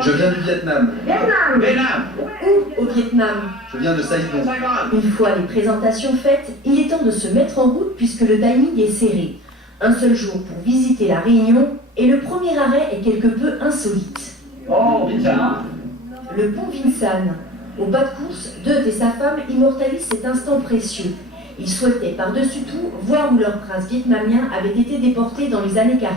Je viens du Vietnam. Où au Vietnam? Je viens de Saigon. Une fois les présentations faites, il est temps de se mettre en route puisque le timing est serré. Un seul jour pour visiter la Réunion et le premier arrêt est quelque peu insolite. Le pont Vinsan. Au bas de course, Deutz et sa femme immortalisent cet instant précieux. Ils souhaitaient par-dessus tout voir où leur prince vietnamien avait été déporté dans les années 40.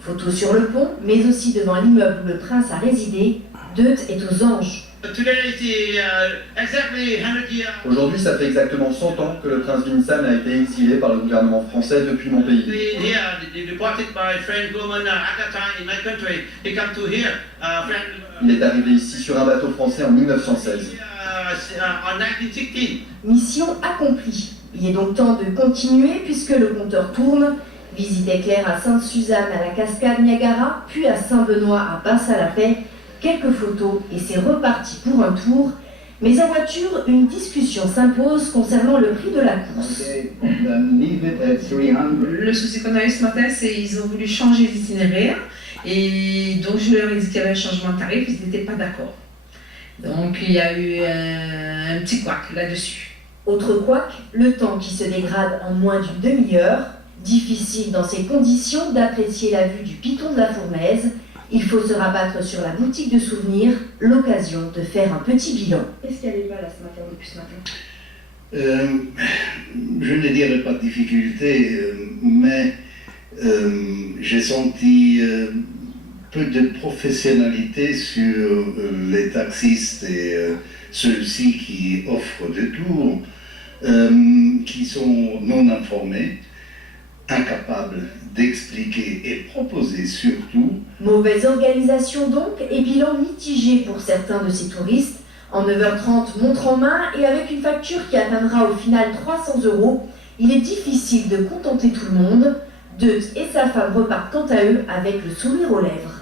Photo sur le pont, mais aussi devant l'immeuble où le prince a résidé, Deutz est aux anges. Aujourd'hui, ça fait exactement 100 ans que le prince Vinsan a été exilé par le gouvernement français depuis mon pays. Il est arrivé ici sur un bateau français en 1916. Mission accomplie. Il est donc temps de continuer puisque le compteur tourne. Visite éclair à Sainte-Suzanne, à la cascade Niagara, puis à Saint-Benoît, à Basse-à-la-Paix. Quelques photos et c'est reparti pour un tour. Mais en voiture, une discussion s'impose concernant le prix de la course. Le souci qu'on a eu ce matin, c'est qu'ils ont voulu changer l'itinéraire. Et donc je leur ai dit qu'il y avait un changement de tarif, ils n'étaient pas d'accord. Donc il y a eu un petit couac là-dessus. Autre couac, le temps qui se dégrade en moins d'une demi-heure. Difficile dans ces conditions d'apprécier la vue du piton de la Fournaise. Il faut se rabattre sur la boutique de souvenirs, l'occasion de faire un petit bilan. Qu'est-ce qui allait pas là ce matin, depuis ce matin? Je ne dirais pas de difficulté, mais j'ai senti peu de professionnalité sur les taxistes et ceux-ci qui offrent des tours, qui sont non informés, incapables d'expliquer et proposer surtout. Mauvaise organisation donc et bilan mitigé pour certains de ces touristes. En 9h30, montre en main et avec une facture qui atteindra au final 300 €, il est difficile de contenter tout le monde. Deutz et sa femme repartent quant à eux avec le sourire aux lèvres.